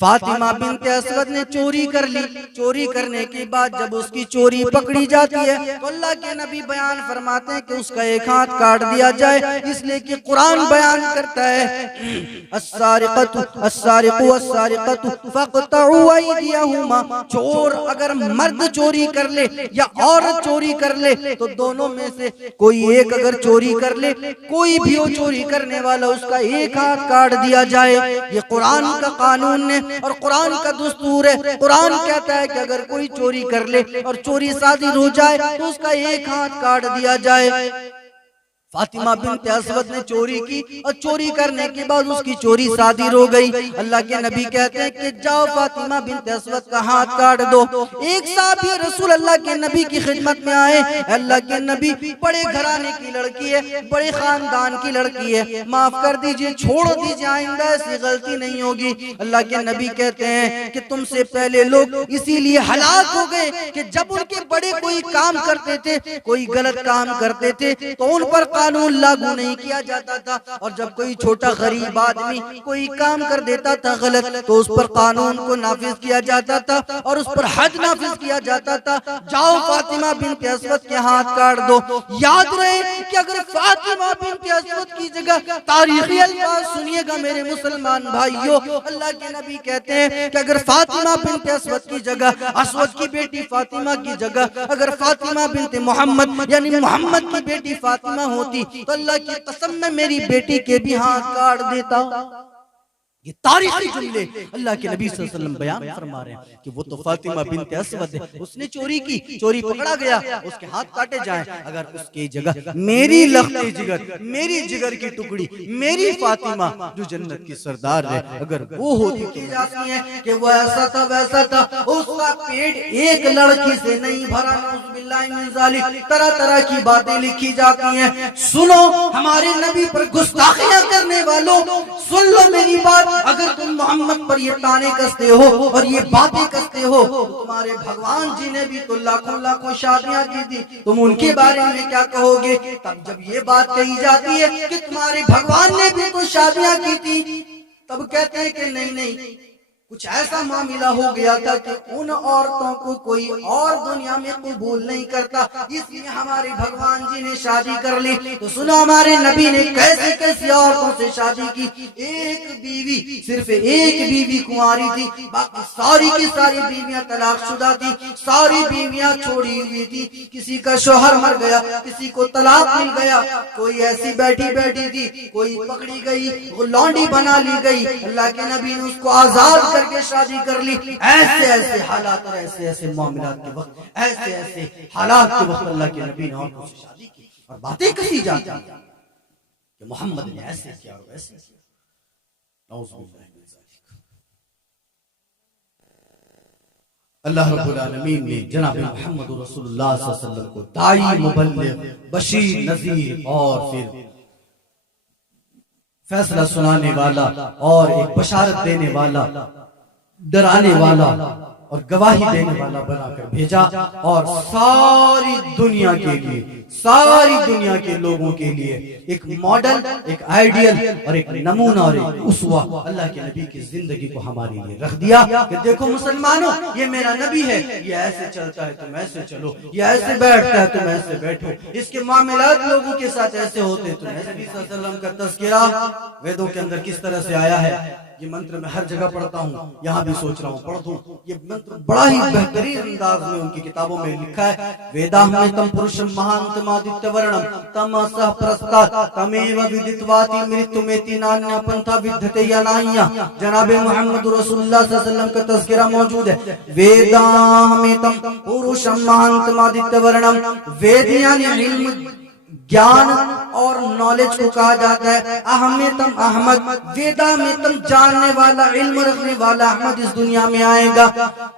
فاطمہ بنت اسود نے چوری کر لی. چوری کرنے کے بعد جب اس کی چوری پکڑی جاتی ہے تو اللہ کے نبی بیان فرماتے ہیں کہ اس کا ایک ہاتھ کاٹ دیا جائے، اس لیے کہ قرآن بیان کرتا ہے السارق والسارقۃ فاقطعوا ایدیہما. چور اگر مرد چوری کر لے یا عورت چوری کر لے تو دونوں میں سے کوئی ایک اگر چوری کر لے، کوئی بھی ہو چوری کرنے والا، اس کا ایک ہاتھ کاٹ دیا جائے. یہ قرآن کا قانون ہے اور قرآن کا دستور ہے. قرآن کہتا ہے کہ اگر کوئی چوری کر لے اور چوری صادر ہو جائے تو اس کا ایک ہاتھ کاٹ دیا جائے. فاطمہ بنت اسود نے چوری کی اور چوری کرنے کے بعد اس کی چوری صادر ہو گئی. اللہ کے نبی کہتے ہیں کہ جاؤ فاطمہ بنت اسود کا ہاتھ کاٹ دو. ایک صحابی رسول اللہ کے نبی کی خدمت میں آئے، اللہ کے نبی بڑے گھرانے کی لڑکی ہے، بڑے خاندان کی لڑکی ہے، معاف کر دیجئے، چھوڑ دیجئے، آئندہ ایسی غلطی نہیں ہوگی. اللہ کے نبی کہتے ہیں کہ تم سے پہلے لوگ اسی لیے ہلاک ہو گئے کہ جب ان کے بڑے کوئی کام کرتے تھے، کوئی غلط کام کرتے تھے تو ان پر قانون لاگو نہیں کیا جاتا تھا، اور جب کوئی چھوٹا غریب آدمی کوئی کام کر دیتا تھا غلط تو اس پر قانون کو نافذ کیا جاتا تھا اور اس پر حد نافذ کیا جاتا تھا. جاؤ فاطمہ بنت اسود کے ہاتھ کاٹ دو. یاد رہے کہ اگر فاطمہ بنت اسود کی جگہ، تاریخی الفاظ سنیے گا میرے مسلمان بھائیوں، اللہ کے نبی کہتے ہیں کہ اگر فاطمہ بنت اسود کی جگہ، اسود کی بیٹی فاطمہ کی جگہ اگر فاطمہ بنت محمد یعنی محمد کی بیٹی فاطمہ ہوتی تو اللہ کی قسم میں میری بیٹی کے بھی ہاتھ کاٹ دیتا. یہ تاریخی جملے اللہ کے نبی صلی اللہ علیہ وسلم بیان فرما رہے ہیں کہ وہ تو فاطمہ بنت اسود ہے، اس نے چوری کی، چوری پکڑا گیا، اس کے ہاتھ کاٹے جائیں. اگر اس کی جگہ میری لخت جگر، میری جگر کی ٹکڑی، میری فاطمہ جو جنت کی سردار ہے، اگر وہ ہوتی کی جاتی ہے کہ وہ ایسا تھا ویسا تھا، اس کا پیٹ ایک لڑکی سے نہیں بھرا، نعوذ باللہ من ذالک. طرح طرح کی باتیں لکھی جاتی ہیں. سنو ہمارے نبی پر گستاخیاں کرنے والوں، سن لو میری بات. اگر تم محمد پر یہ تانے کستے ہو اور یہ باتیں کستے ہو تو تمہارے بھگوان جی نے بھی تو لاکھوں لاکھوں شادیاں کی تھی، تم ان کے بارے میں کیا کہو گے؟ تب جب یہ بات کہی جاتی ہے کہ تمہارے بھگوان نے بھی تو شادیاں کی تھی، تب کہتے ہیں کہ نہیں نہیں، کچھ ایسا معاملہ ہو گیا تھا کہ ان عورتوں کو کوئی اور دنیا میں قبول نہیں کرتا، اس لیے ہمارے بھگوان جی نے شادی کر لی. تو سنو ہمارے نبی نے کیسی کیسی عورتوں سے شادی کی. ایک بیوی، صرف ایک بیوی کنواری تھی، باقی ساری کی ساری بیویاں طلاق شدہ تھی، ساری بیویاں چھوڑی ہوئی تھی. کسی کا شوہر مر گیا، کسی کو طلاق مل گیا، کوئی ایسی بیٹھی بیٹھی تھی، کوئی پکڑی گئی، لونڈی بنا لی گئی. اللہ کے نبی نے اس کو آزاد کر کے شادی کر لی. ایسے ایسے حالات اور ایسے ایسے معاملات کے وقت، ایسے ایسے حالات کے وقت اللہ کے نبی نے عورتوں سے شادی کی اور باتیں کہی جاتی ہیں کہ محمد نے ایسے کیا اور ویسے کیا. نعوذ باللہ من ذالک. اللہ رب العالمین نے جناب محمد رسول اللہ صلی اللہ علیہ وسلم کو داعی، مبلغ، بشیر، نذیر اور پھر فیصلہ سنانے والا اور ایک بشارت دینے والا، ڈرانے والا اور گواہی دینے والا بنا کر بھیجا، اور ساری دنیا کے لیے، ساری دنیا کے لوگوں کے لیے ایک ماڈل، ایک آئیڈیل اور ایک نمونہ اور ایک اسوہ اللہ کے نبی کی زندگی کو ہمارے لیے رکھ دیا کہ دیکھو مسلمانوں، یہ میرا نبی ہے، یہ ایسے چلتا ہے تم ایسے چلو، یہ ایسے بیٹھتا ہے تم ایسے بیٹھو، اس کے معاملات لوگوں کے ساتھ ایسے ہوتے. تو نبی صلی اللہ علیہ وسلم کا تذکرہ ویدوں کے اندر کس طرح سے آیا ہے. یہ منتر میں ہر جگہ پڑھتا ہوں، یہاں بھی سوچ رہا ہوں پڑھ دوں. یہ منتر بڑا ہی بہترین انداز میں ان کی کتابوں میں لکھا ہے. ویداہمتم پرشم مہانتمادتیہ ورنم تمسہ پرستات تمیو ودتواتی مرتمیتی نانیہ پنتھا ودھتے ینائیہ. جناب محمد رسول اللہ صلی اللہ علیہ وسلم کا تذکرہ موجود ہے. ویداہمتم پرشم مہانتمادتیہ ورنم، وید یعنی علم، گیان اور نالج کو کہا جاتا ہے. احمتم احمد، ویدا میں تم جاننے والا، علم رکھنے والا احمد اس دنیا میں آئے گا.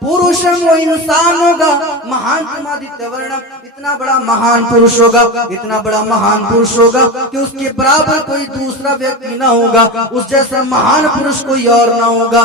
پروشم وہ انسان ہوگا، مہان تمادتیہ ورنم، اتنا بڑا مہان پروش ہوگا، اتنا بڑا مہان پروش ہوگا کہ اس کے برابر کوئی دوسرا ویکتی نہ ہوگا، اس جیسا مہان پروش کوئی اور نہ ہوگا.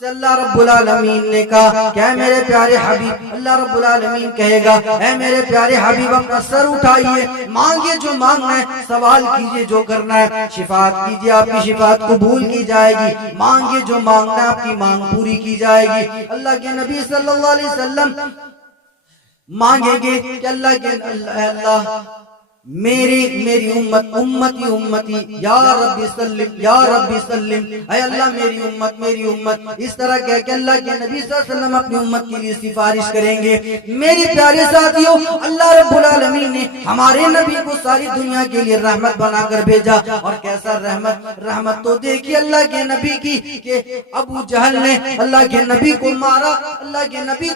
سے اللہ رب العالمین نے کہا کہ اے میرے پیارے حبیب، اللہ رب العالمین کہے گا اے میرے پیارے حبیب اپنا سر اٹھائیے، مانگے جو مانگنا ہے، سوال کیجئے جو کرنا ہے، شفاعت کیجئے آپ کی شفاعت قبول کی جائے گی، مانگے جو مانگنا ہے آپ کی مانگ پوری کی جائے گی۔ اللہ کے نبی صلی اللہ علیہ وسلم مانگیں گے کہ اللہ میری امتی یا رب سلم، اے اللہ میری امت، اس طرح کہہ کہ اللہ کے نبی صلی اللہ علیہ وسلم اپنی امت کے لیے سفارش کریں گے۔ میری پیارے ساتھیوں، اللہ رب العالمین نے ہمارے نبی کو ساری دنیا کے لیے رحمت بنا کر بھیجا، اور کیسا رحمت تو دیکھیے اللہ کے نبی کی کہ ابو جہل نے اللہ کے نبی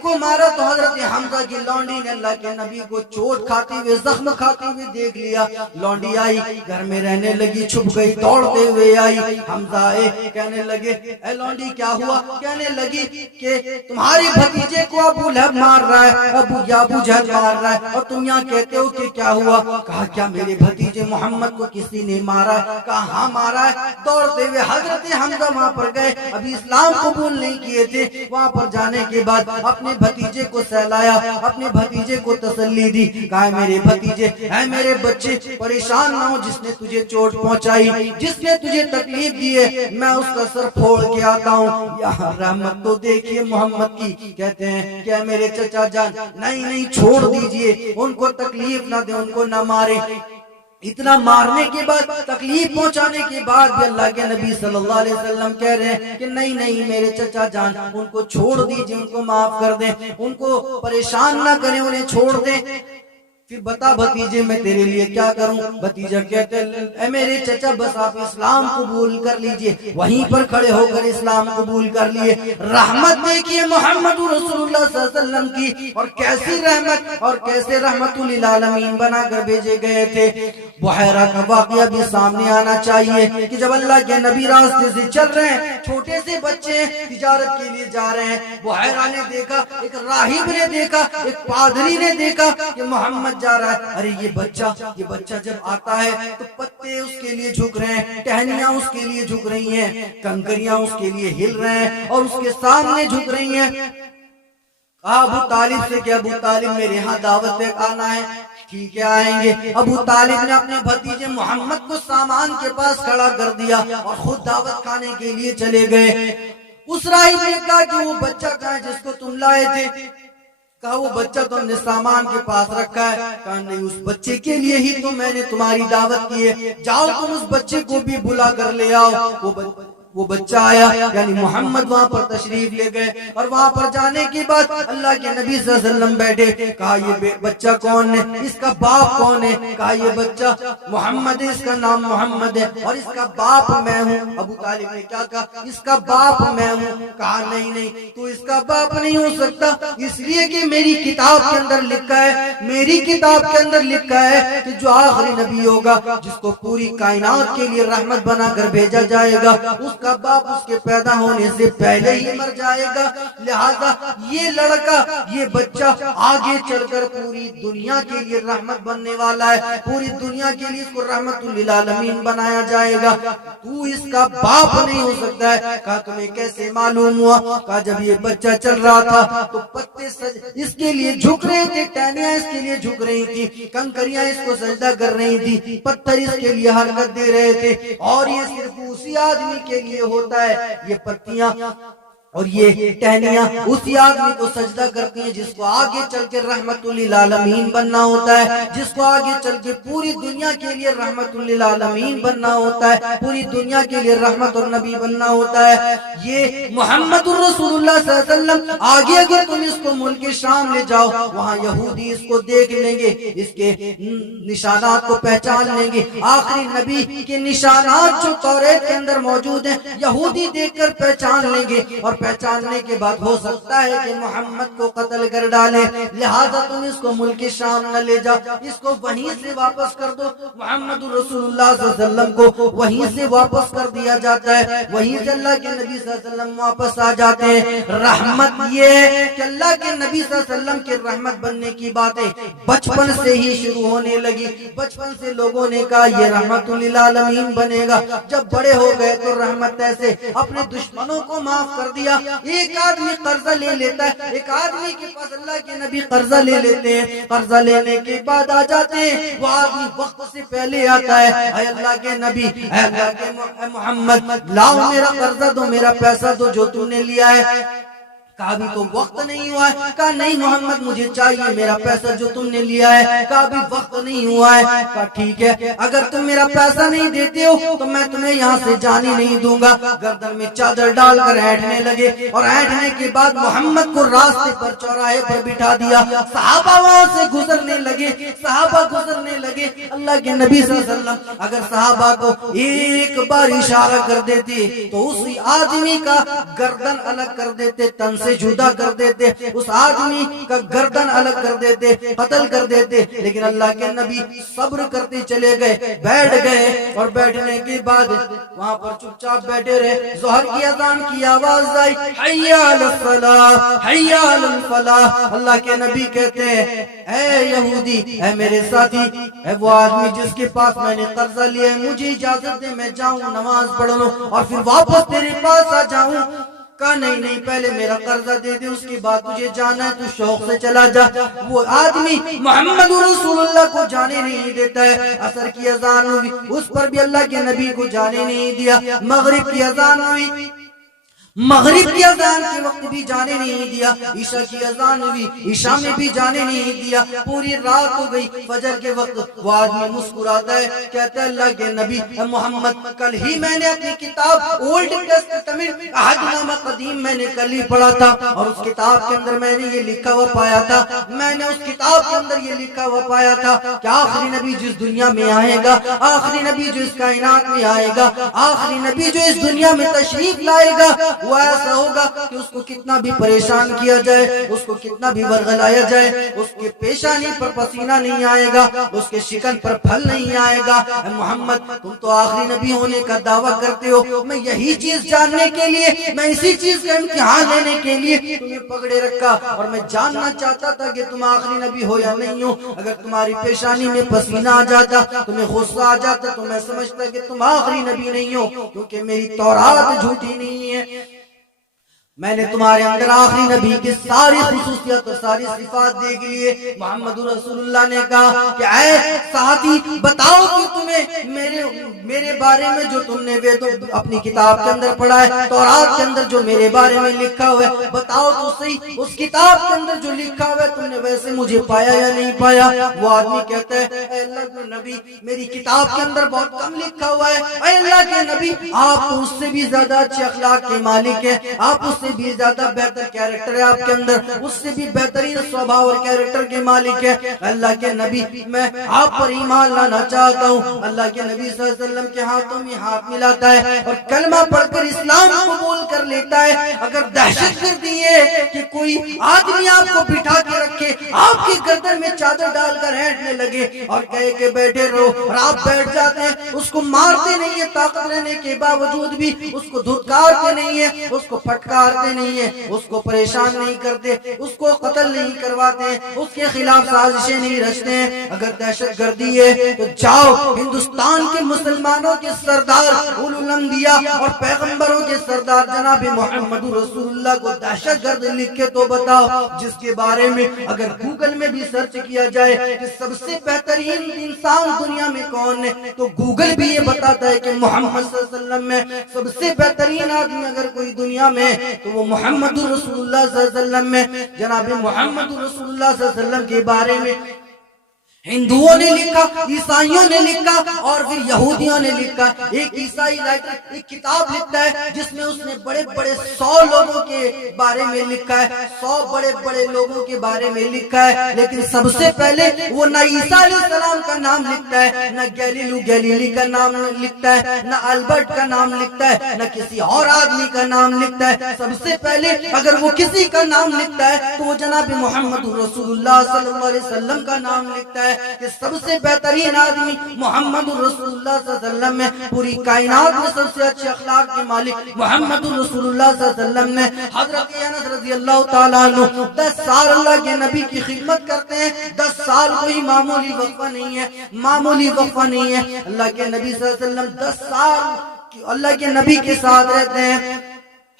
کو مارا تو حضرت حمزہ کی لونڈی نے اللہ کے نبی کو چوٹ کھاتے ہوئے، زخم کھاتے ہوئے دیکھ لیا۔ لونڈی آئی، گھر میں رہنے لگی، چھپ گئی، دوڑتے ہوئے آئی، حمزہ آئے، کہنے لگے اے لونڈی کیا ہوا؟ کہنے لگی کہ تمہارے بھتیجے کو ابو لہب مار رہا ہے، ابو جہل مار رہا ہے، اور تم یہاں کہتے ہو کہ کیا ہوا؟ کہا کیا میرے بھتیجے محمد کو کسی نے مارا ہے؟ کہا ہاں مارا ہے۔ دوڑتے ہوئے حضرت حمزہ وہاں پر گئے، ابھی اسلام قبول نہیں کیے تھے، وہاں پر جانے کے بعد اپنے بھتیجے کو سہلایا، اپنے بھتیجے کو تسلی دی، کہا میرے بھتیجے، اے میرے بچے پریشان نہ ہو، جس نے تجھے چوٹ پہنچائی، جس نے تجھے تکلیف دی ہے، میں اس کا سر پھوڑ کے آتا ہوں۔ یہاں رحمت تو دیکھیے محمد کی، کہتے ہیں کہ میرے چچا جان نہیں چھوڑ دیجئے، ان کو تکلیف نہ دیں، ان کو نہ مارے۔ اتنا مارنے کے بعد، تکلیف پہنچانے کے بعد بھی اللہ کے نبی صلی اللہ علیہ وسلم کہہ رہے ہیں کہ نہیں میرے چچا جان، ان کو چھوڑ دیجئے، ان کو معاف کر دیں، ان کو پریشان نہ کریں، انہیں چھوڑ دیں۔ پھر بتا بھتیجے میں تیرے لیے کیا کروں؟ بھتیجا کہتے اے میرے چچا بس آپ اسلام قبول کر لیجئے۔ وہیں پر کھڑے ہو کر اسلام قبول کر لیے۔ رحمت دیکھیے محمد رسول اللہ صلی اللہ علیہ وسلم کی، اور کیسی رحمت اور کیسے رحمت للعالمین بنا کر بھیجے گئے تھے۔ بحیرہ کا واقعہ بھی سامنے آنا چاہیے کہ جب اللہ کے نبی راستے سے چل رہے ہیں، چھوٹے سے بچے تجارت کے لیے جا رہے ہیں، بحیرہ نے دیکھا، ایک راہب نے دیکھا، ایک پادری نے دیکھا کہ محمد جا رہا ہے۔ ارے یہ بچہ جب آتا ہے تو پتے اس کے لیے جھک رہے ہیں، ٹہنیاں اس کے لیے جھک رہی ہیں، کنکریاں اس کے لیے ہل رہے ہیں اور اس کے سامنے جھک رہی ہیں۔ کہا ابو طالب سے کہ ابو طالب میرے ہاں دعوت پہ آنا ہے۔ ٹھیک ہے آئیں گے۔ ابو طالب نے اپنے بھتیجے محمد کو سامان کے پاس کھڑا کر دیا اور خود دعوت کھانے کے لیے چلے گئے۔ اس راہب نے کہا کہ وہ بچہ کہاں ہے جس کو تم لائے تھے؟ کہا وہ بچہ تو ہم نے سامان کے پاس رکھا ہے۔ کہا نہیں، اس بچے کے لیے ہی تو میں نے تمہاری دعوت کی ہے، جاؤ تم اس بچے کو بھی بلا کر لے آؤ۔ وہ بچہ آیا، یعنی محمد وہاں پر تشریف لے گئے، اور وہاں پر جانے کے بعد اللہ کے نبی صلی اللہ علیہ وسلم بیٹھے۔ کہا یہ بچہ کون ہے؟ اس کا باپ کون ہے؟ کہا یہ بچہ محمد ہے، اس کا نام محمد ہے، اور اس کا باپ میں ہوں۔ ابو طالب نے کیا کہا؟ اس کا باپ میں ہوں۔ کہا نہیں تو اس کا باپ نہیں ہو سکتا، اس لیے کہ میری کتاب کے اندر لکھا ہے کہ جو آخری نبی ہوگا، جس کو پوری کائنات کے لیے رحمت بنا کر بھیجا جائے گا، اس کا باپ اس کے پیدا ہونے سے پہلے ہی مر جائے گا۔ لہذا یہ لڑکا، یہ بچہ آگے چل کر پوری دنیا کے لیے رحمت بننے والا ہے، پوری دنیا کے لیے اس کو رحمت للعالمین بنایا جائے گا، تو اس کا باپ نہیں ہو سکتا ہے۔ کہا تمہیں کیسے معلوم ہوا؟ کہا جب یہ بچہ چل رہا تھا تو پتے اس کے لیے جھک رہے تھے، ٹہنیاں اس کے لیے جھک رہی تھی، کنکریاں اس کو سجدہ کر رہی تھی، پتھر اس کے لیے حرکت دے رہے تھے، اور یہ صرف اسی آدمی کے لیے ہوتا ہے، یہ پتیاں اور یہ ٹہنیاں اسی آدمی کو سجدہ کرتی ہیں جس کو آگے چل کے رحمت للعالمین بننا ہوتا ہے، جس کو آگے چل کے پوری دنیا کے لیے رحمت للعالمین بننا ہوتا ہے، پوری دنیا کے لیے رحمت اور نبی بننا ہوتا ہے۔ یہ محمد الرسول اللہ صلی اللہ علیہ وسلم آگے اگر تم اس کو ملک شام لے جاؤ، وہاں یہودی اس کو دیکھ لیں گے، اس کے نشانات کو پہچان لیں گے، آخری نبی کے نشانات جو توریت کے اندر موجود ہیں یہودی دیکھ کر پہچان لیں گے، اور پہچاننے کے بعد ہو سکتا ہے کہ محمد کو قتل کر ڈالے، لہذا تم اس کو ملک شام نہ لے جاؤ، اس کو وہیں سے واپس کر دو۔ محمد رسول اللہ صلی اللہ علیہ وسلم کو وہیں سے واپس کر دیا جاتا ہے، وہیں سے اللہ کے نبی صلی اللہ علیہ وسلم واپس آ جاتے ہیں۔ رحمت یہ ہے کہ اللہ کے نبی صلی اللہ علیہ وسلم کے رحمت بننے کی باتیں بچپن سے ہی شروع ہونے لگی، بچپن سے لوگوں نے کہا یہ رحمت للعالمین بنے گا، جب بڑے ہو گئے تو رحمت ایسے اپنے دشمنوں کو معاف کر دیا، دیا. ایک آدمی قرضہ لے لیتا ہے, ایک آدمی کے پاس اللہ کے نبی قرضہ لے لیتے ہیں, قرضہ لینے کے بعد آ جاتے ہیں, وہ آدمی وقت سے پہلے آتا ہے, اے اللہ کے نبی, اے اللہ کے محمد, لاؤ میرا قرضہ دو, میرا پیسہ دو جو تم نے لیا ہے. کہا ابھی تو وقت نہیں ہوا ہے. کہا نہیں محمد مجھے چاہیے میرا پیسہ جو تم نے لیا ہے. کہا ابھی وقت نہیں ہوا ہے. کہا ٹھیک ہے, اگر تم میرا پیسہ نہیں دیتے ہو تو میں تمہیں یہاں سے جانے نہیں دوں گا. گردن میں چادر ڈال کر اینٹنے لگے, اور اینٹنے کے بعد محمد کو راستے پر چوراہے پر بٹھا دیا. صحابہ وہاں سے گزرنے لگے, صحابہ گزرنے لگے. اللہ کے نبی صلی اللہ علیہ وسلم اگر صحابہ کو ایک بار اشارہ کر دیتے تو اسی آدمی کا گردن الگ کر دیتے, تن سے جدا کر دیتے, اس آدمی کا گردن الگ کر دیتے, قتل کر دیتے. لیکن اللہ کے نبی صبر کرتے چلے گئے, بیٹھ گئے, اور بیٹھنے کے بعد وہاں پر چپ چاپ بیٹھے رہے. ظہر کی اذان کی آواز آئی, حی علی الصلاۃ حی علی الفلاح. اللہ کے نبی کہتے ہیں اے یہودی, اے میرے ساتھی, اے وہ آدمی جس کے پاس میں نے قرضہ لیا ہے, مجھے اجازت دے میں جاؤں نماز پڑھ لوں اور پھر واپس تیرے پاس آ جاؤں. کہا نہیں نہیں, پہلے میرا قرضہ دے دے, اس کے بعد تجھے جانا ہے تو شوق سے چلا جا. وہ آدمی محمد رسول اللہ کو جانے نہیں دیتا ہے. عصر کی اذان ہوئی, اس پر بھی اللہ کے نبی کو جانے نہیں دیا. مغرب کی اذان ہوئی, مغرب کی اذان کے وقت بھی جانے نہیں دیا. عشاء کی اذان ہوئی, عشاء میں بھی جانے نہیں دیا. پوری رات ہو گئی, فجر کے وقت وہ آدمی مسکراتا ہے, کہتا ہے اللہ کے نبی محمد, کل ہی میں نے اپنی کتاب اولڈ ٹیسٹمنٹ عہد نامہ قدیم میں نے کل ہی پڑھا تھا, اور اس کتاب کے اندر میں نے یہ لکھا ہوا پایا تھا, میں نے اس کتاب کے اندر یہ لکھا ہوا پایا تھا کہ آخری نبی جس دنیا میں آئے گا, آخری نبی جو اس کائنات میں آئے گا, آخری نبی جو اس دنیا میں تشریف لائے گا, وہ ایسا ہوگا کہ اس کو کتنا بھی پریشان کیا جائے, اس کو کتنا بھی ورغلایا جائے, اس کے پیشانی پر پسینہ نہیں آئے گا, اس کے شکن پر پھل نہیں آئے گا. اے محمد, تم تو آخری نبی ہونے کا دعویٰ کرتے ہو, میں یہی چیز جاننے کے لیے, میں اسی چیز کا امتحان لینے کے لیے تمہیں پکڑے رکھا, اور میں جاننا چاہتا تھا کہ تم آخری نبی ہو یا نہیں ہو. اگر تمہاری پیشانی میں پسینہ آ جاتا, تمہیں غصہ آ جاتا, تو میں سمجھتا کہ تم آخری نبی نہیں ہو, کیونکہ میری تورات جھوٹی نہیں ہے. میں نے تمہارے اندر آخری نبی کی ساری خصوصیت اور ساری صفات دیکھ لیے. محمد رسول اللہ نے کہا کہ اے ساتھی, بتاؤ کہ تمہیں میرے بارے میں جو تم نے اپنی کتاب کے اندر پڑھا ہے, تورات کے اندر جو میرے بارے میں لکھا ہوا ہے, بتاؤ تو صحیح, اس کتاب کے اندر جو لکھا ہوا ہے تم نے ویسے مجھے پایا یا نہیں پایا. وہ آدمی کہتا ہے اے اللہ کے نبی, میری کتاب کے اندر بہت کم لکھا ہوا ہے. اے اللہ کے نبی, آپ تو اس سے بھی زیادہ اچھے اخلاق کے مالک ہیں, آپ اس سے بھی زیادہ بہتر کیریکٹر ہے آپ کے اندر, اس سے بھی بہترین سوبھاؤ اور کیریکٹر کے مالک ہے. اللہ کے نبی, میں آپ پر ایمان لانا چاہتا ہوں. اللہ کے نبی صلی اللہ علیہ وسلم کے ہاتھوں میں ہاتھ ملاتا ہے اور کلمہ پڑھ کر اسلام قبول کر لیتا ہے. اگر دہشت گردی ہے کہ کوئی آدمی آپ کو بٹھا کے رکھے, آپ کی گردن میں چادر ڈال کر ہینٹنے لگے اور کہے کہ بیٹھے رہو, اور آپ بیٹھ جاتے ہیں, اس کو مارتے نہیں ہیں, طاقت رہنے کے باوجود بھی اس کو دھتکارتے نہیں ہیں, اس کو پھٹکارتے نہیں ہیں, اس کو پریشان نہیں کرتے, اس کو قتل نہیں کرواتے, اس کے خلاف سازشیں نہیں رچتے ہیں. اگر دہشت گردی ہے تو جاؤ ہندوستان کے مسلمانوں کے سردار اولو الانبیاء اور پیغمبروں کے سردار جناب محمد رسول اللہ کو دہشت گرد لکھ کے تو بتاؤ, جس کے بارے میں اگر گوگل میں بھی سرچ کیا جائے کہ سب سے بہترین انسان دنیا میں کون ہے, تو گوگل بھی یہ بتاتا ہے کہ محمد صلی اللہ علیہ وسلم میں سب سے بہترین آدمی اگر کوئی دنیا میں تو وہ محمد رسول اللہ صلی اللہ علیہ وسلم میں. جناب محمد رسول اللہ صلی اللہ علیہ وسلم کے بارے میں ہندوؤں نے لکھا, عیسائیوں نے لکھا, اور پھر یہودیوں نے لکھا. ایک عیسائی رائٹر ایک کتاب لکھتا ہے جس میں اس نے بڑے بڑے 100 لوگوں کے بارے میں لکھا ہے, 100 بڑے بڑے لوگوں کے بارے میں لکھا ہے. لیکن سب سے پہلے وہ نہ عیسیٰ علیہ السلام کا نام لکھتا ہے, نہ گیلیلیو گیلیلی کا نام لکھتا ہے, نہ البرٹ کا نام لکھتا ہے, نہ کسی اور آدمی کا نام لکھتا ہے. سب سے پہلے اگر وہ کسی کا نام لکھتا ہے تو وہ جناب محمد رسول اللہ صلی اللہ علیہ وسلم کا نام لکھتا ہے کہ سب سے بہترین آدمی محمد رسول اللہ صلی اللہ علیہ وسلم میں, پوری کائنات میں سب سے اچھے اخلاق کے مالک محمد رسول اللہ صلی اللہ علیہ وسلم میں. حضرت انس رضی اللہ تعالیٰ عنہ 10 سال اللہ کے نبی کی خدمت کرتے ہیں. 10 سال کوئی معمولی وقفہ نہیں ہے, معمولی وقفہ نہیں ہے. اللہ کے نبی صلی اللہ علیہ وسلم 10 سال اللہ کے نبی کے ساتھ رہتے ہیں.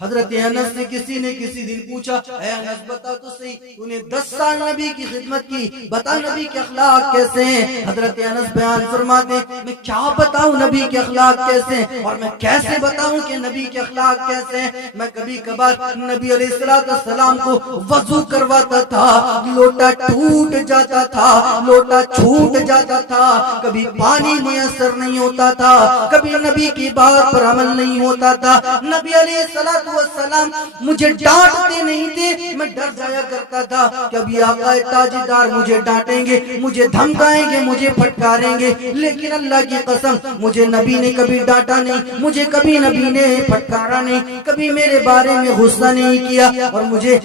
حضرت انس سے کسی نے کسی دن پوچھا، اے انس بتا تو صحیح، تو نے 10 سال نبی کی خدمت کی، بتا نبی کے اخلاق کیسے ہیں؟ حضرت انس بیان فرماتے میں کیا بتاؤں نبی کے اخلاق کیسے ہیں، اور میں کیسے بتاؤں کہ نبی کے اخلاق کیسے ہیں؟ میں کبھی کبھار نبی علیہ السلام کو وضو کرواتا تھا، لوٹا ٹوٹ جاتا تھا، لوٹا چھوٹ جاتا تھا، کبھی پانی میسر نہیں ہوتا تھا، کبھی نبی کی بات پر عمل نہیں ہوتا تھا، نبی علیہ السلام مجھے ڈانٹتے نہیں تھے، میں ڈر جایا کرتا تھا کبھی آقا تاجدار مجھے ڈانٹیں گے، مجھے دھمکائیں گے، مجھے پھٹکاریں گے، لیکن اللہ کی قسم مجھے نبی نے کبھی ڈانٹا نہیں، مجھے کبھی نبی نے پھٹکارا نہیں، کبھی میرے بارے میں غصہ نہیں کیا، اور مجھے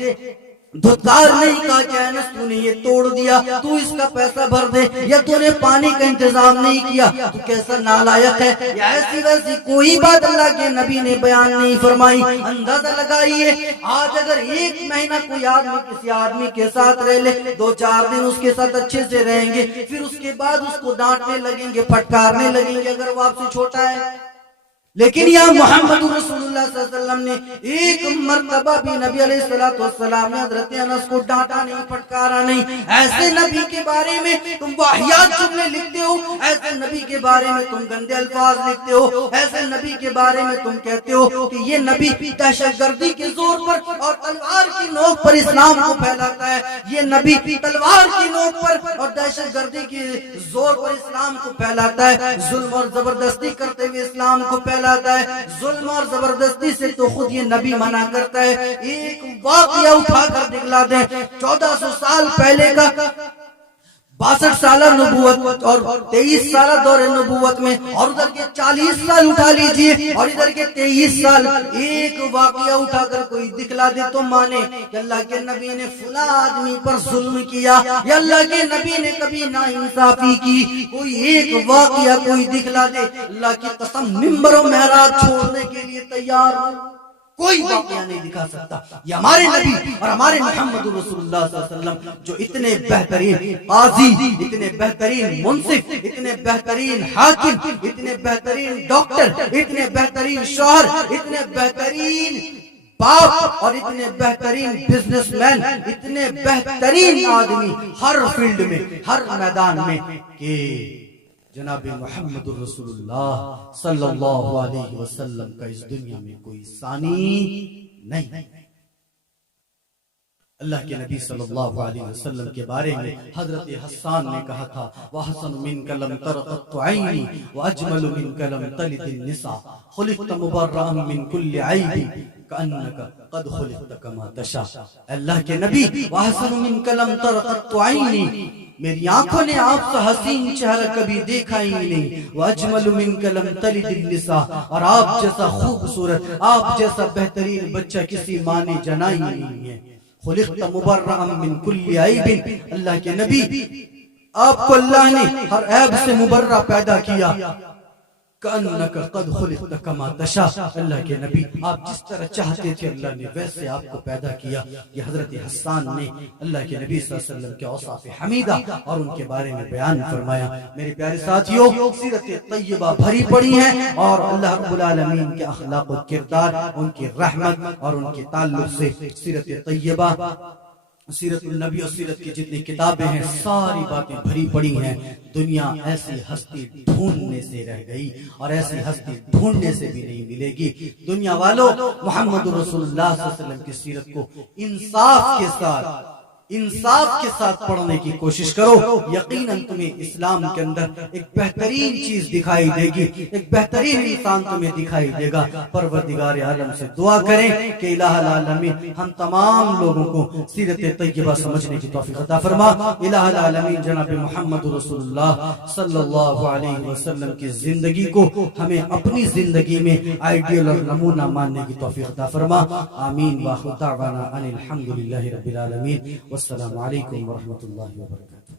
دھتکار نہیں کہا کہ انس تو نے یہ توڑ دیا، تو اس کا پیسہ بھر دے، یا تو نے پانی کا انتظام نہیں کیا، تو کیسا نالائق ہے، یا ایسی ویسی کوئی بات اللہ کے نبی نے بیان نہیں فرمائی۔ اندازہ لگائیے آج اگر 1 مہینہ کوئی آدمی کسی آدمی کے ساتھ رہ لے، 2-4 دن اس کے ساتھ اچھے سے رہیں گے، پھر اس کے بعد اس کو ڈانٹنے لگیں گے، پھٹکارنے لگیں گے اگر وہ آپ سے چھوٹا ہے، لیکن یا محمد رسول اللہ صلی اللہ علیہ وسلم نے ایک مرتبہ بھی نبی علیہ السلام نے حضرت انس کو ڈانٹا نہیں، پھٹکارا نہیں۔ ایسے نبی کے بارے میں تم واہیات جملے لکھتے ہو، ایسے نبی کے بارے میں تم گندے الفاظ لکھتے ہو، ایسے نبی کے بارے میں تم کہتے ہو کہ یہ نبی دہشت گردی کے زور پر اور تلوار کی نوک پر اسلام کو پھیلاتا ہے، یہ نبی تلوار کی نوک پر اور دہشت گردی کے زور پر اسلام کو پھیلاتا ہے، ظلم اور زبردستی کرتے ہوئے اسلام کو پھیلاتا ہے، ظلم اور زبردستی سے تو خود یہ نبی منع کرتا ہے۔ ایک واقعہ اٹھا کر دکھلا دیں 1400 سال پہلے کا، 62 سالہ نبوت اور 23 سالہ دور نبوت میں، اور ادھر کے 40 سال اٹھا لیجئے اور ادھر کے 23 سال، ایک واقعہ اٹھا کر کوئی دکھلا دے تو مانے کہ اللہ کے نبی نے فلاں آدمی پر ظلم کیا، یا اللہ کے نبی نے کبھی ناانصافی کی، کوئی ایک واقعہ کوئی دکھلا دے، اللہ کی قسم منبر و محراب چھوڑنے کے لیے تیار ہو، کوئی واقعہ نہیں دکھا سکتا۔ یہ ہمارے نبی اور ہمارے محمد رسول اللہ صلی اللہ علیہ وسلم جو اتنے بہترین قاضی، اتنے بہترین منصف، اتنے بہترین حاکم، اتنے بہترین ڈاکٹر، اتنے بہترین شوہر، اتنے بہترین باپ اور اتنے بہترین بزنس مین، اتنے بہترین آدمی ہر فیلڈ میں، ہر میدان میں، کہ جناب محمد رسول اللہ صلی اللہ علیہ وسلم کا اس دنیا میں کوئی ثانی نہیں۔ اللہ کے نبی صلی اللہ علیہ وسلم کے بارے میں حضرت حسان نے کہا تھا وَحَسَنُ مِنْكَ لَمْ تَرَ قَطُّ عَيْنِي وَأَجْمَلُ مِنْكَ لَمْ تَلِدِ النِّسَاءُ خُلِقْتَ مُبَرَّأً مِنْ كُلِّ عَيْبٍ كَأَنَّكَ قَدْ خُلِقْتَ كَمَا تَشَاءُ۔ اللہ کے نبی وَحَسَنُ مِنْكَ لَمْ تَرَ قَطُّ عَيْنِي، میری آنکھوں نے آپ کا حسین چہرہ کبھی دیکھا ہی نہیں، وَأَجْمَلُ مِنْكَ لَمْ تَلِدِ النِّسَاءُ، اور آپ جیسا خوبصورت، آپ جیسا بہترین بچہ کسی ماں نے جنا ہی نہیں ہے۔ خلقت مبرأ من کل عیب، اللہ کے نبی آپ کو اللہ نے ہر عیب سے مبرہ پیدا کیا، کأنک قد خلقت کما تشاء، اللہ کے نبی آپ جس طرح چاہتے تھے اللہ نے ویسے آپ کو پیدا کیا۔ یہ حضرت حسان نے اللہ کے نبی صلی اللہ علیہ وسلم کے اوصاف حمیدہ اور ان کے بارے میں بیان فرمایا۔ میرے پیارے ساتھیوں، سیرت طیبہ بھری پڑی ہیں اور اللہ رب العالمین کے اخلاق و کردار، ان کی رحمت اور ان کے تعلق سے سیرت طیبہ، سیرت النبی اور سیرت کی جتنی کتابیں ہیں ساری باتیں بھری پڑی ہیں۔ دنیا ایسی ہستی ڈھونڈنے سے رہ گئی اور ایسی ہستی ڈھونڈنے سے بھی نہیں ملے گی۔ دنیا والوں، محمد رسول اللہ صلی اللہ علیہ وسلم کی سیرت کو انصاف کے ساتھ پڑھنے کی کوشش کرو، یقیناً تمہیں اسلام کے اندر ایک بہترین چیز دکھائی دے گی، ایک بہترین انسان تمہیں دکھائی دے گا۔ پروردگار عالم سے دعا کریں کہ الہ العالمین ہم تمام لوگوں کو سیرت طیبہ سمجھنے کی توفیق عطا فرما۔ الہ العالمین جناب محمد رسول اللہ صلی اللہ علیہ وسلم کی زندگی کو ہمیں اپنی زندگی میں آئیڈیل اور نمونہ ماننے کی توفیق عطا فرما۔ آمین وآخر دعوانا ان الحمدللہ رب العالمین۔ والسلام علیکم ورحمۃ اللہ وبرکاتہ۔